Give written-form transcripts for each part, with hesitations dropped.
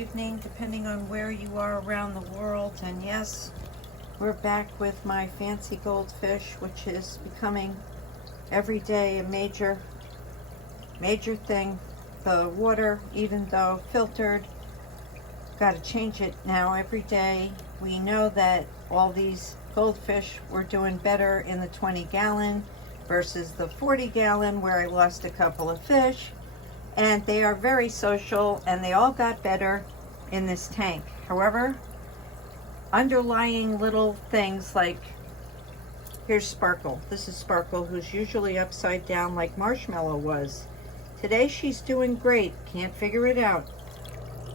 evening, depending on where you are around the world. And yes, we're back with my fancy goldfish, which is becoming every day a major thing. The water, even though filtered, got to change it now every day. We know that all these goldfish were doing better in the 20-gallon versus the 40-gallon where I lost a couple of fish. And they are very social, and they all got better in this tank. However, underlying little things like, here's Sparkle. This is Sparkle, who's usually upside down like Marshmallow was. Today she's doing great. Can't figure it out.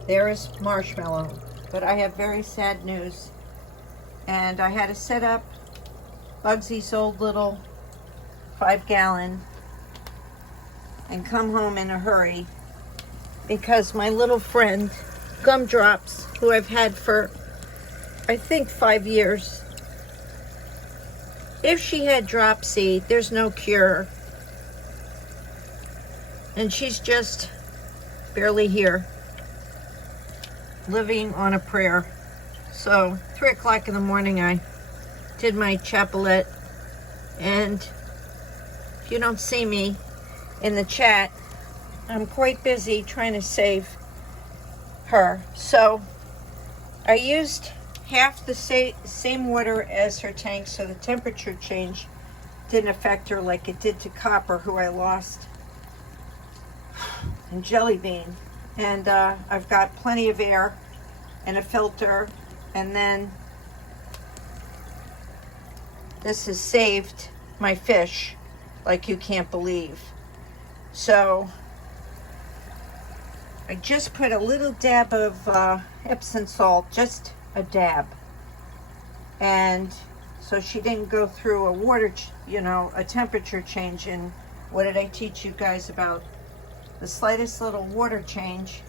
There is Marshmallow. But I have very sad news. And I had to set up Bugsy's old little 5-gallon and come home in a hurry because my little friend Gumdrops, who I've had for I think 5 years, if she had dropsy, there's no cure, and she's just barely here, living on a prayer. So 3 o'clock in the morning I did my chapelette, and if you don't see me in the chat, I'm quite busy trying to save her. So I used half the same water as her tank, so the temperature change didn't affect her like it did to Copper, who I lost, and Jelly Bean. And I've got plenty of air and a filter, and then this has saved my fish like you can't believe. So I just put a little dab of Epsom salt, just a dab, and so she didn't go through a water, a temperature change. And what did I teach you guys about? The slightest little water change,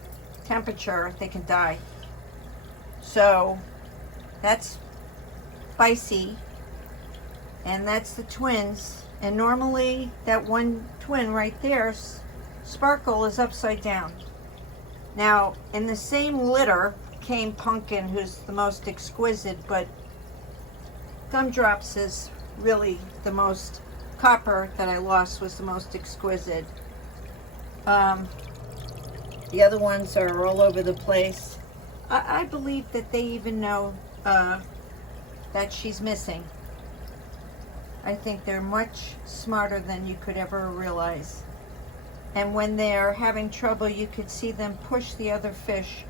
temperature, they can die. So that's Spicy, and that's the twins. And normally that one twin right there, Sparkle, is upside down. Now in the same litter came Pumpkin, who's the most exquisite, but Gumdrops is really the most, Copper that I lost was the most exquisite. The other ones are all over the place. I believe that they even know that she's missing. I think they're much smarter than you could ever realize. And when they're having trouble, you could see them push the other fish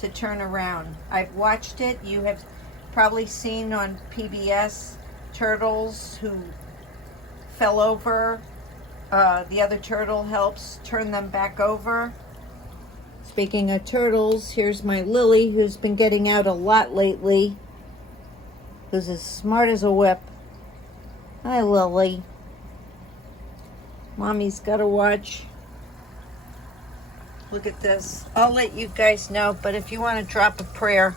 to turn around. I've watched it. You have probably seen on PBS turtles who fell over. The other turtle helps turn them back over. Speaking of turtles, here's my Lily, who's been getting out a lot lately, who's as smart as a whip. Hi, Lily. Mommy's got to watch. Look at this. I'll let you guys know, but if you want to drop a prayer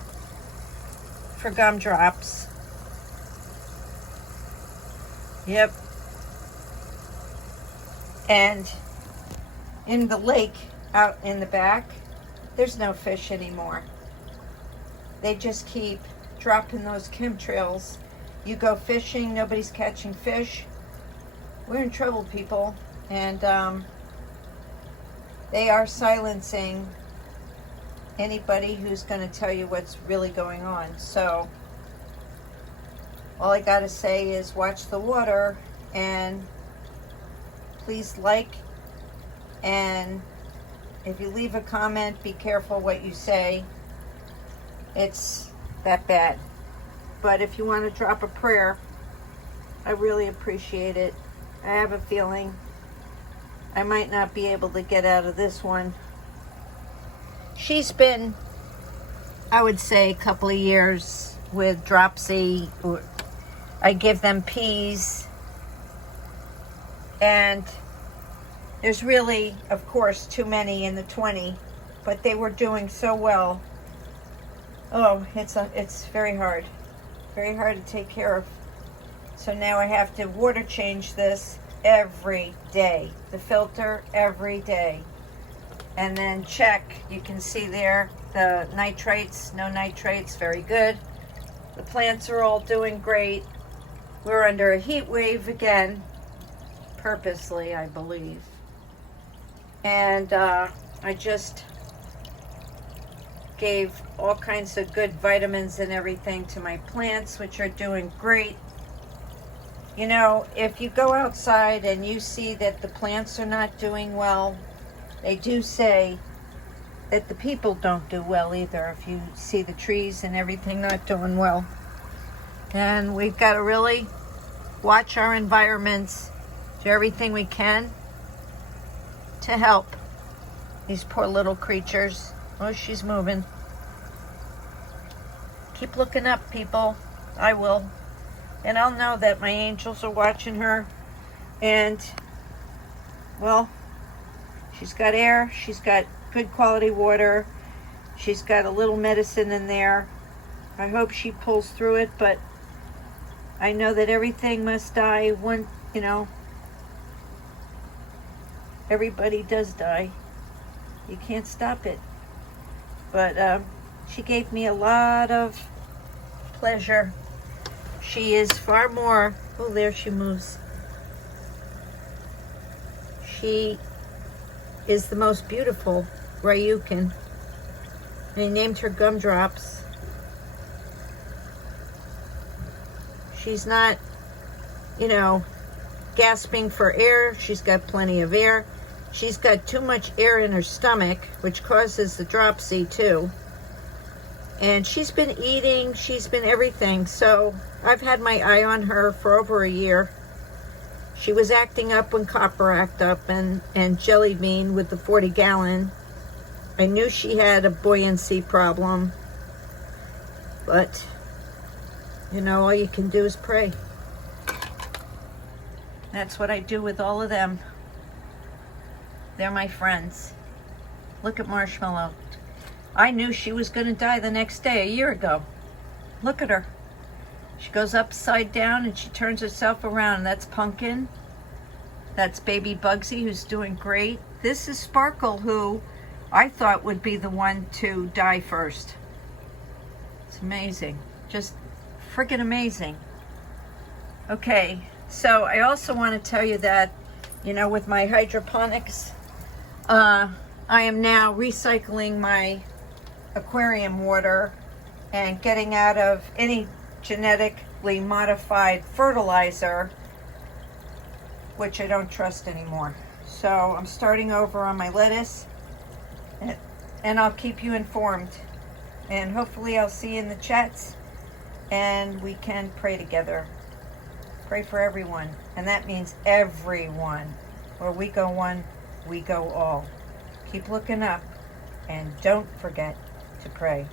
for Gumdrops. Yep. And in the lake out in the back, there's no fish anymore. They just keep dropping those chemtrails. You go fishing, nobody's catching fish. We're in trouble, people. And they are silencing anybody who's going to tell you what's really going on. So all I got to say is watch the water, and please like, and if you leave a comment, be careful what you say. It's that bad. But if you want to drop a prayer, I really appreciate it. I have a feeling I might not be able to get out of this one. She's been, I would say, a couple of years with dropsy. I give them peas, and there's really, of course, too many in the 20, but they were doing so well. Oh, it's very hard to take care of. So now I have to water change this every day, the filter every day, and then check. You can see there the nitrates, no nitrates, very good. The plants are all doing great. We're under a heat wave again, purposely, I believe. And I just gave all kinds of good vitamins and everything to my plants, which are doing great. You know, if you go outside and you see that the plants are not doing well, they do say that the people don't do well either, if you see the trees and everything not doing well. And we've got to really watch our environments, do everything we can to help these poor little creatures. Oh, she's moving. Keep looking up, people. I will. And I'll know that my angels are watching her. And, well, she's got air. She's got good quality water. She's got a little medicine in there. I hope she pulls through it, but I know that everything must die one, you know. Everybody does die. You can't stop it. But she gave me a lot of pleasure. She is far more, oh, there she moves. She is the most beautiful Ryunkin. And he named her Gumdrops. She's not, you know, gasping for air. She's got plenty of air. She's got too much air in her stomach, which causes the dropsy too. And she's been eating, she's been everything. So I've had my eye on her for over a year. She was acting up when Copper acted up and Jelly Bean with the 40-gallon. I knew she had a buoyancy problem. But, you know, all you can do is pray. That's what I do with all of them. They're my friends. Look at Marshmallow. I knew she was going to die the next day, a year ago. Look at her. She goes upside down and she turns herself around. And that's Pumpkin. That's baby Bugsy, who's doing great. This is Sparkle, who I thought would be the one to die first. It's amazing. Just freaking amazing. Okay, so I also want to tell you that, you know, with my hydroponics, I am now recycling my aquarium water and getting out of any genetically modified fertilizer, which I don't trust anymore. So I'm starting over on my lettuce, and I'll keep you informed. And hopefully I'll see you in the chats and we can pray together. Pray for everyone. And that means everyone. Where we go one, we go all. Keep looking up and don't forget to pray.